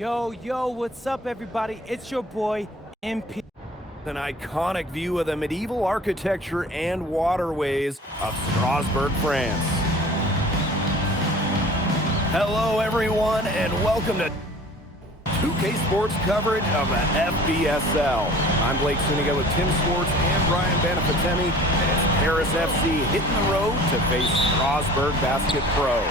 Yo, yo, what's up, everybody? It's your boy, MP. An iconic view of the medieval architecture and waterways of Strasbourg, France. Hello, everyone, and welcome to 2K Sports coverage of the FBSL. I'm Blake Suniga with Tim Swartz and Brian Banafitemi, and it's Paris FC hitting the road to face Strasbourg Basket Pro.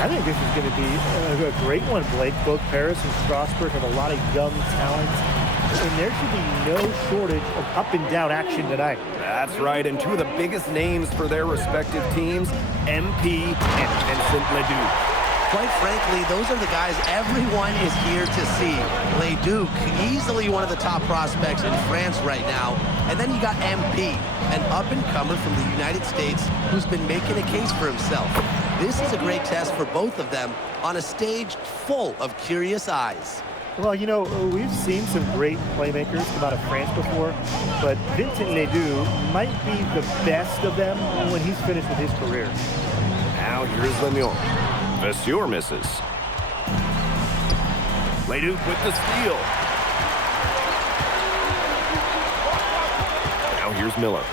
I think this is going to be a great one, Blake. Both Paris and Strasbourg have a lot of young talent, and there should be no shortage of up-and-down action tonight. That's right, and two of the biggest names for their respective teams, MP and Vincent Leduc. Quite frankly, those are the guys everyone is here to see. Leduc, easily one of the top prospects in France right now. And then you got MP, an up-and-comer from the United States who's been making a case for himself. This is a great test for both of them on a stage full of curious eyes. Well, you know, we've seen some great playmakers come out of France before, but Vincent Leduc might be the best of them when he's finished with his career. Now here's Lemieux. Vasseur misses. Leduc with the steal. Now here's Miller.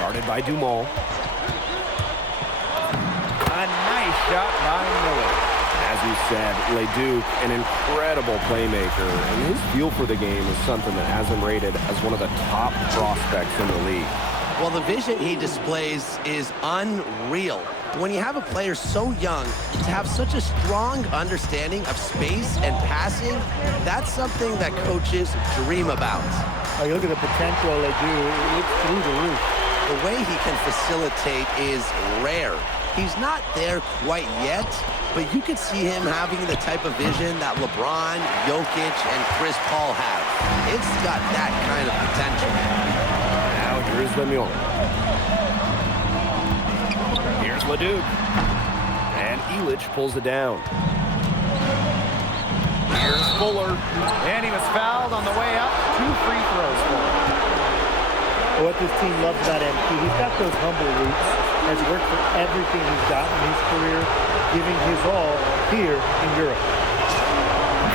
Guarded by Dumont. A nice shot by Miller. As you said, Leduc, an incredible playmaker, and his feel for the game is something that has him rated as one of the top prospects in the league. Well, the vision he displays is unreal. When you have a player so young, to have such a strong understanding of space and passing, that's something that coaches dream about. Oh, you look at the potential Leduc, it's through the roof. The way he can facilitate is rare. He's not there quite yet, but you could see him having the type of vision that LeBron, Jokic, and Chris Paul have. It's got that kind of potential. Now here's Lemieux. Here's Leduc. And Illich pulls it down. Here's Fuller. And he was fouled on the way up. 2 free throws for him. What this team loves about MP, he's got those humble roots, has worked for everything he's got in his career, giving his all here in Europe.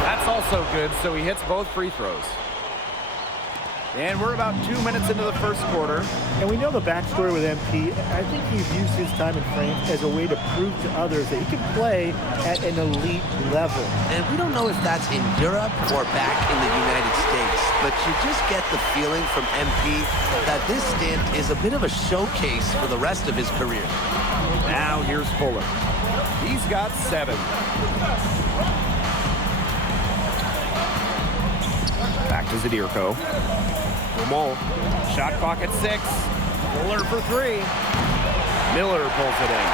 That's also good, so he hits both free throws. And we're about 2 minutes into the first quarter. And we know the backstory with MP. I think he's used his time in France as a way to prove to others that he can play at an elite level. And we don't know if that's in Europe or back in the United States, but you just get the feeling from MP that this stint is a bit of a showcase for the rest of his career. Now here's Fuller. He's got 7. Back to Zadirko. Dumont. Shot clock at 6. Fuller for 3. Miller pulls it in.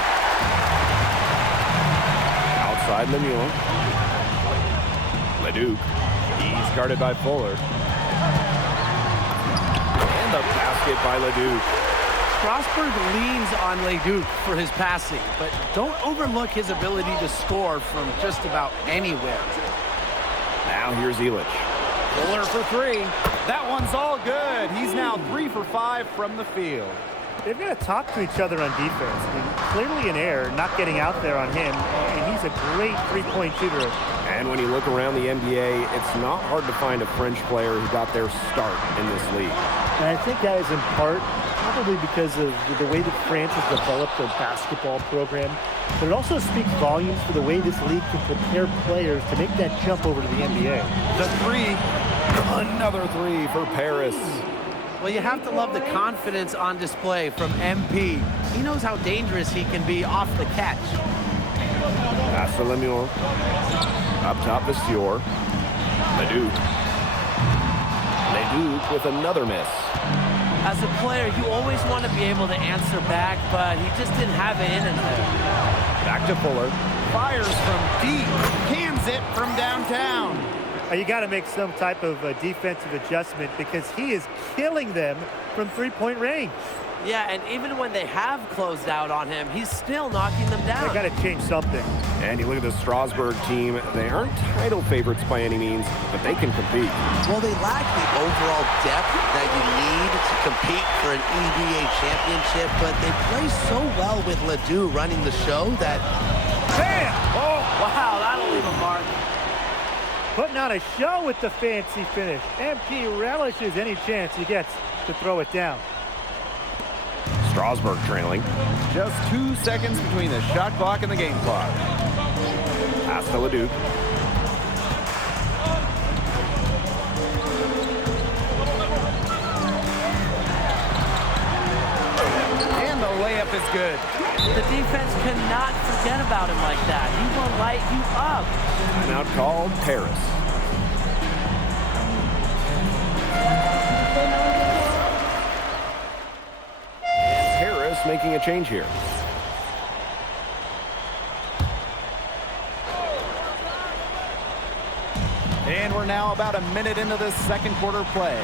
Outside Lemieux. Leduc. He's guarded by Fuller. And the basket by Leduc. Strasbourg leans on Leduc for his passing, but don't overlook his ability to score from just about anywhere. Now here's Illich. Fuller for 3. That one's all good. He's now 3 for 5 from the field. They've got to talk to each other on defense. I mean, clearly an error, not getting out there on him, and he's a great three-point shooter. And when you look around the NBA, it's not hard to find a French player who got their start in this league. And I think that is in part probably because of the way that France has developed their basketball program. But it also speaks volumes for the way this league can prepare players to make that jump over to the NBA. The 3. Another 3 for Paris. Well, you have to love the confidence on display from MP. He knows how dangerous he can be off the catch. Pass to Lemieux. Up top, Vasseur. Leduc. Leduc with another miss. As a player, you always want to be able to answer back, but he just didn't have it in him there. Back to Fuller. Fires from deep. Cans it from downtown. You got to make some type of defensive adjustment because he is killing them from three-point range. Yeah, and even when they have closed out on him, he's still knocking them down. They got to change something. And you look at the Strasbourg team. They aren't title favorites by any means, but they can compete. Well, they lack the overall depth that you need to compete for an EBA championship, but they play so well with Ledoux running the show that... Bam! Oh, wow, that'll leave a mark. Putting on a show with the fancy finish. MP relishes any chance he gets to throw it down. Strasburg trailing. Just 2 seconds between the shot clock and the game clock. Pass to Leduc. And the layup is good. The defense cannot forget about him like that. He will light you up. Timeout called, Paris. Paris making a change here. And we're now about a minute into this second quarter play.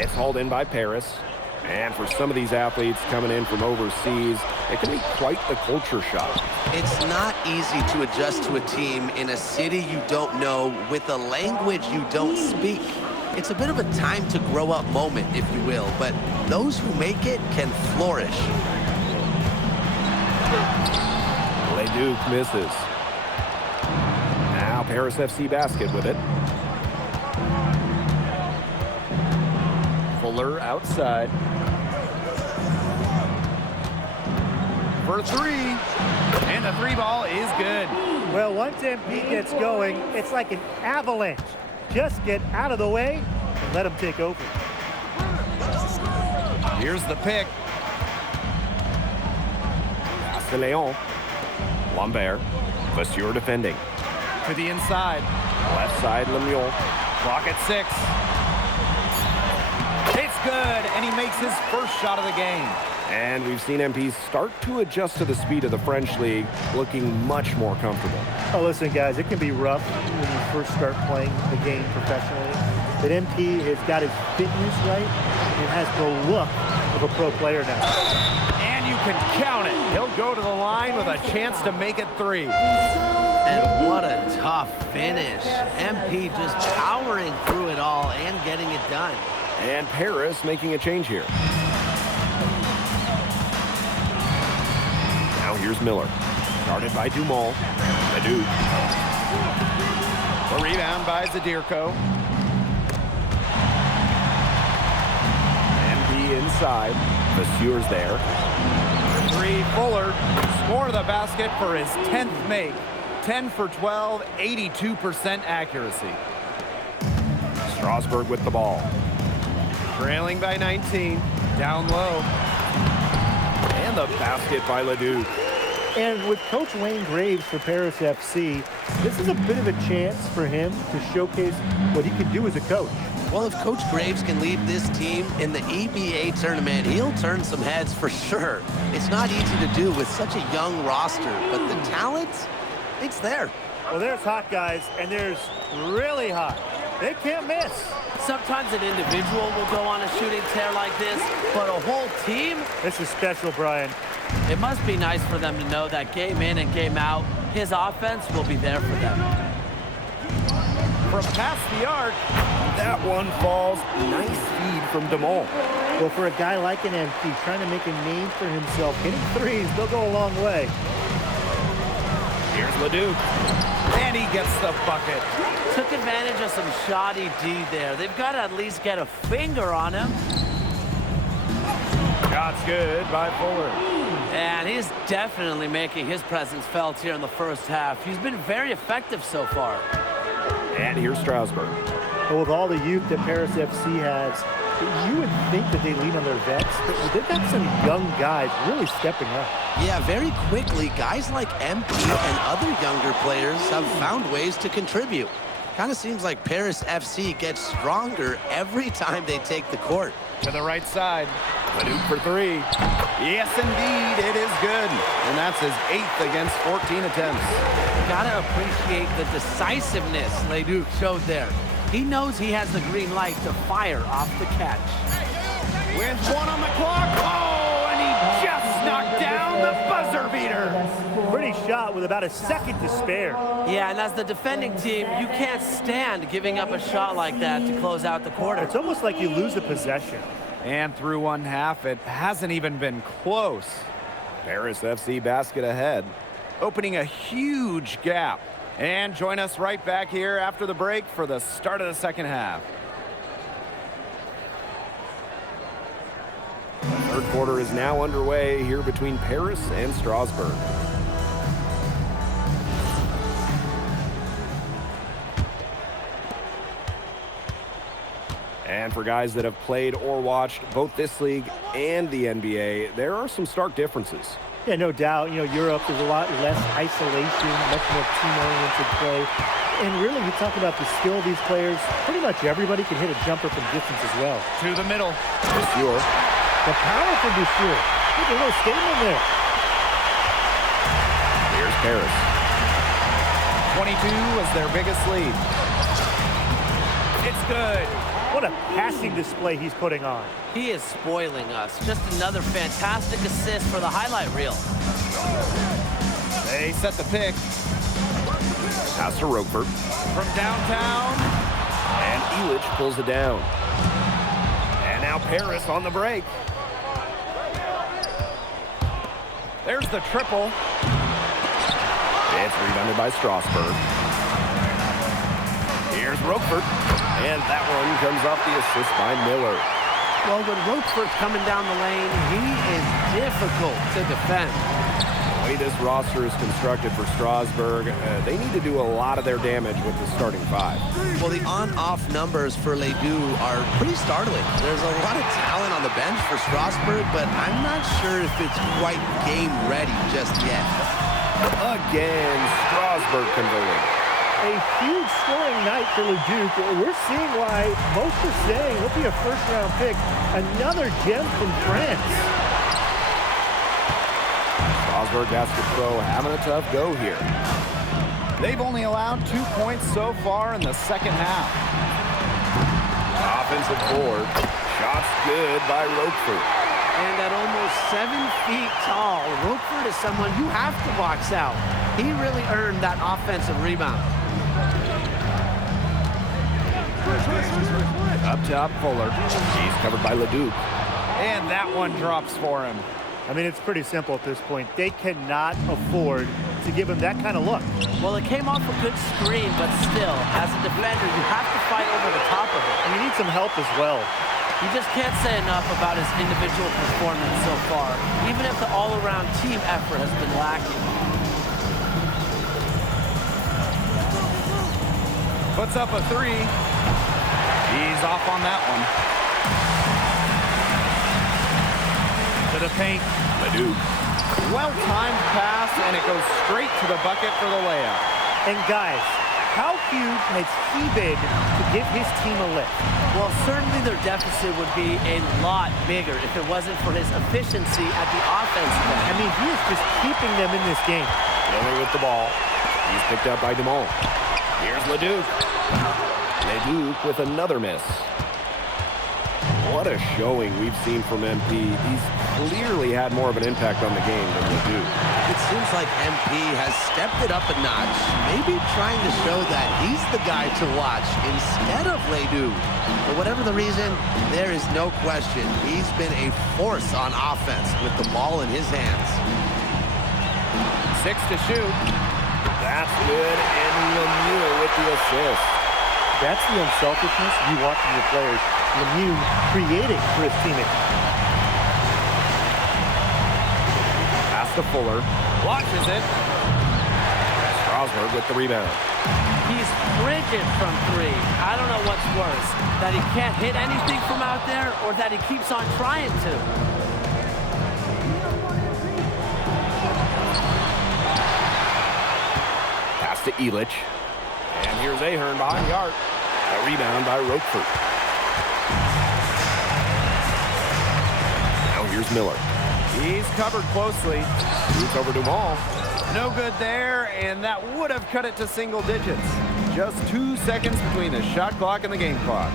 It's hauled in by Paris. And for some of these athletes coming in from overseas, it can be quite the culture shock. It's not easy to adjust to a team in a city you don't know with a language you don't speak. It's a bit of a time to grow up moment, if you will, but those who make it can flourish. Leduc misses. Now Paris FC basket with it. Fuller outside. For three. And the three ball is good. Well, once MP gets going, it's like an avalanche. Just get out of the way and let him take over. Here's the pick. Pass to Leon. Lambert. Monsieur defending. To the inside. Left side, Lemieux. Clock at 6. It's good, and he makes his first shot of the game. And we've seen MP start to adjust to the speed of the French league, looking much more comfortable. Oh, listen, guys, it can be rough when you first start playing the game professionally. But MP has got his fitness right and has the look of a pro player now. And you can count it. He'll go to the line with a chance to make it 3. And what a tough finish. MP just powering through it all and getting it done. And Paris making a change here. Now here's Miller. Guarded by Dumont. Leduc. The rebound by Zadirko. MP inside. Monsieur's there. 3, Fuller. Score the basket for his 10th make. 10 for 12, 82% accuracy. Strasburg with the ball. Trailing by 19. Down low. And the basket by Leduc. And with Coach Wayne Graves for Paris FC, this is a bit of a chance for him to showcase what he can do as a coach. Well, if Coach Graves can lead this team in the EBA tournament, he'll turn some heads for sure. It's not easy to do with such a young roster, but the talent, it's there. Well, there's hot guys, and there's really hot. They can't miss. Sometimes an individual will go on a shooting tear like this, but a whole team, This is special, Brian. it must be nice for them to know that game in and game out, his offense will be there for them. From past the arc. That one falls. Nice feed from Dumont. Well, for a guy like an MP trying to make a name for himself, hitting threes, they'll go a long way. Here's Leduc. And he gets the bucket. Took advantage of some shoddy D there. They've got to at least get a finger on him. Shot's good by Fuller. And he's definitely making his presence felt here in the first half. He's been very effective so far. And here's Strasburg. But with all the youth that Paris FC has, you would think that they lean on their vets, but they've got some young guys really stepping up. Yeah, very quickly, guys like MP and other younger players have found ways to contribute. Kind of seems like Paris FC gets stronger every time they take the court. To the right side. Leduc for 3. Yes, indeed, it is good. And that's his 8th against 14 attempts. Gotta appreciate the decisiveness Leduc showed there. He knows he has the green light to fire off the catch. With 1 on the clock. Oh, and he just knocked down the buzzer beater. Pretty shot with about a second to spare. Yeah, and as the defending team, you can't stand giving up a shot like that to close out the quarter. It's almost like you lose the possession. And through one half, it hasn't even been close. Paris FC basket ahead. Opening a huge gap. And join us right back here after the break for the start of the second half. The third quarter is now underway here between Paris and Strasbourg. And for guys that have played or watched both this league and the NBA, there are some stark differences. Yeah, no doubt. You know, Europe, there's a lot less isolation, much more team-oriented play. And really, you talk about the skill of these players, pretty much everybody can hit a jumper from distance as well. To the middle. Monsieur. The power from Boucher. Look at a little statement there. Here's Paris. 22 was their biggest lead. It's good. What a passing display he's putting on. He is spoiling us. Just another fantastic assist for the highlight reel. They set the pick. Pass to Roquefort. From downtown. And Illich pulls it down. And now Paris on the break. There's the triple. It's rebounded by Strasbourg. Here's Roquefort. And that one comes off the assist by Miller. Well, when Roquefort's coming down the lane, he is difficult to defend. The way this roster is constructed for Strasbourg, they need to do a lot of their damage with the starting five. Well, the on-off numbers for Ledoux are pretty startling. There's a lot of talent on the bench for Strasbourg, but I'm not sure if it's quite game ready just yet. Again, Strasbourg converting. A huge scoring night for Leduc. We're seeing why most are saying he'll be a first-round pick. Another gem from France. Strasbourg Basket Pro having a tough go here. They've only allowed 2 points so far in the second half. Offensive board. Shots good by Roquefort. And at almost 7 feet tall, Roquefort is someone you have to box out. He really earned that offensive rebound. Up top, Fuller. He's covered by Leduc. And that one drops for him. I mean, it's pretty simple at this point. They cannot afford to give him that kind of look. Well, it came off a good screen, but still, as a defender, you have to fight over the top of it. And you need some help as well. You just can't say enough about his individual performance so far, even if the all-around team effort has been lacking. Puts up a three. He's off on that one. To the paint. Leduc. Well-timed pass, and it goes straight to the bucket for the layup. And guys, how huge has he been to give his team a lift? Well, certainly their deficit would be a lot bigger if it wasn't for his efficiency at the offensive end. I mean, he is just keeping them in this game. Miller with the ball. He's picked up by Dumont. Here's Leduc. Leduc with another miss. What a showing we've seen from MP. He's clearly had more of an impact on the game than Leduc. It seems like MP has stepped it up a notch, maybe trying to show that he's the guy to watch instead of Ledoux. For whatever the reason, there is no question he's been a force on offense with the ball in his hands. 6 to shoot. That's good, and Lemieux with the assist. That's the unselfishness you want from your players. Lemieux creating for his teammates. Pass to Fuller. Launches it. Strasbourg with the rebound. He's frigid from three. I don't know what's worse, that he can't hit anything from out there or that he keeps on trying to. Pass to Illich. And here's Ahern behind the arc. A rebound by Roquefort. Now here's Miller. He's covered closely. Shoots over Dumont. No good there, and that would have cut it to single digits. Just 2 seconds between the shot clock and the game clock.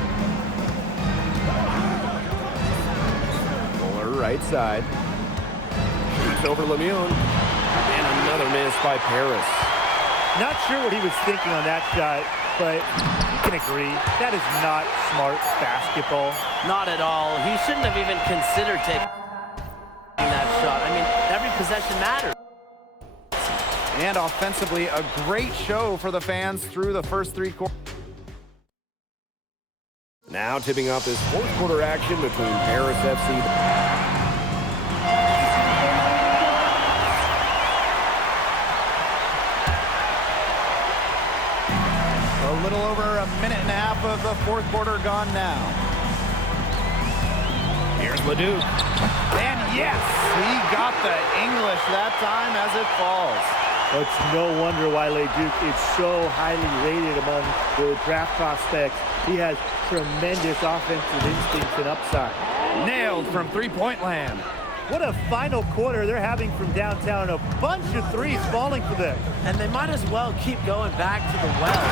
Fuller right side. Shoots over Lemieux. And another miss by Paris. Not sure what he was thinking on that shot, but you can agree, that is not smart basketball. Not at all. He shouldn't have even considered taking that shot. I mean, every possession matters. And offensively, a great show for the fans through the first 3 quarters. Now tipping off this fourth quarter action between Paris FC. A little over a minute and a half of the fourth quarter gone now. Here's Leduc. And yes, he got the English that time as it falls. It's no wonder why Leduc is so highly rated among the draft prospects. He has tremendous offensive instincts and upside. Nailed from three-point land. What a final quarter they're having from downtown. A bunch of threes falling for them. And they might as well keep going back to the well.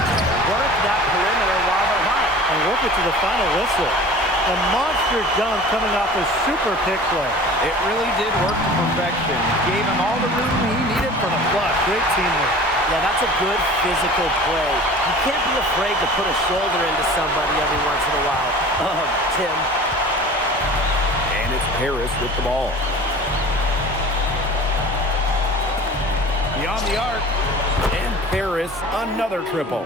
Work that perimeter while they're hot. And work it to the final whistle. A monster dunk coming off a super pick play. It really did work to perfection. Gave him all the room he needed for the flush. Great teamwork. Yeah, that's a good physical play. You can't be afraid to put a shoulder into somebody every once in a while. Tim. And it's Paris with the ball. Beyond the arc. And Paris, another triple.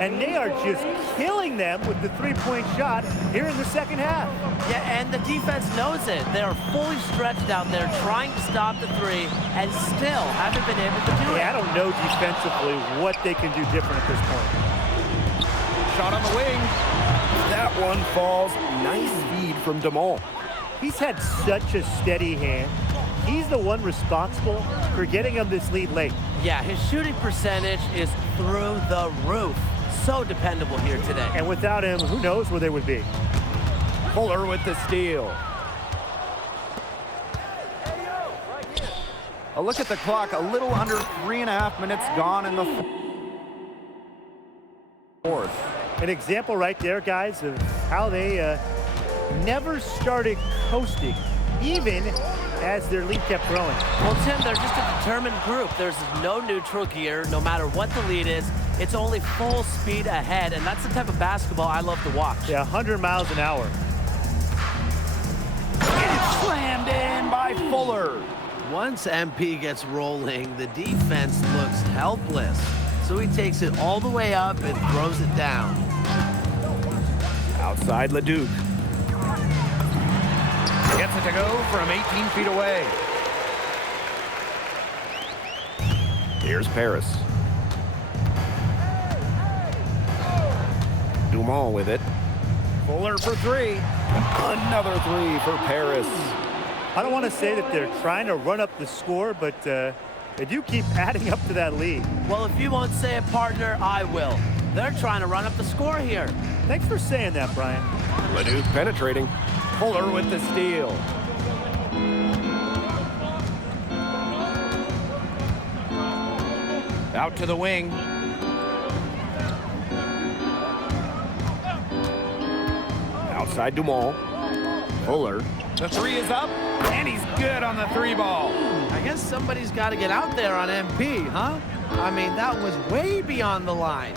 And they are just killing them with the three-point shot here in the second half. Yeah, and the defense knows it. They are fully stretched out there trying to stop the three and still haven't been able to do it. I don't know defensively what they can do different at this point. Shot on the wing. That one falls. Nice feed from DeMol. He's had such a steady hand. He's the one responsible for getting them this lead late. Yeah, his shooting percentage is through the roof. So dependable here today. And without him, who knows where they would be. Fuller with the steal. A look at the clock. A little under 3.5 minutes gone in the fourth. An example right there, guys, of how they never started coasting, even as their lead kept growing. Well, Tim, they're just a determined group. There's no neutral gear, no matter what the lead is. It's only full speed ahead, and that's the type of basketball I love to watch. Yeah, 100 miles an hour. It's slammed in by Fuller. Once MP gets rolling, the defense looks helpless. So he takes it all the way up and throws it down. Outside Leduc. Gets it to go from 18 feet away. Here's Paris. Dumont with it. Fuller for three. Another three for Paris. I don't want to say that they're trying to run up the score, but they do keep adding up to that lead. Well, if you won't say it, partner, I will. They're trying to run up the score here. Thanks for saying that, Brian. Leduc penetrating. Fuller with the steal. Out to the wing. Outside Dumont. Fuller. The three is up, and he's good on the three ball. I guess somebody's got to get out there on MP, huh? I mean, that was way beyond the line.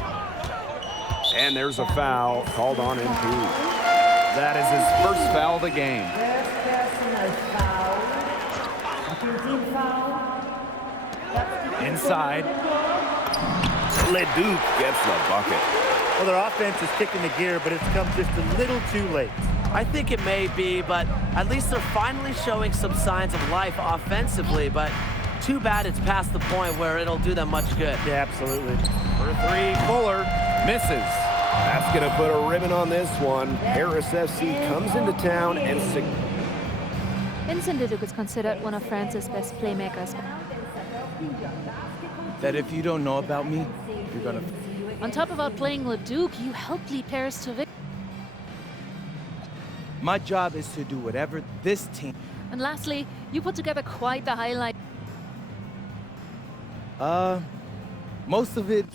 And there's a foul called on MP. That is his first foul of the game. Inside. Leduc gets the bucket. Well, their offense is kicking the gear, but it's come just a little too late. I think it may be, but at least they're finally showing some signs of life offensively, but too bad it's past the point where it'll do them much good. Yeah, absolutely. For three, Fuller misses. That's going to put a ribbon on this one. Paris FC comes into town and... Vincent Leduc is considered one of France's best playmakers. That if you don't know about me, you're gonna... On top of outplaying Leduc, you helped lead Paris to victory. My job is to do whatever this team... And lastly, you put together quite the highlight. Most of it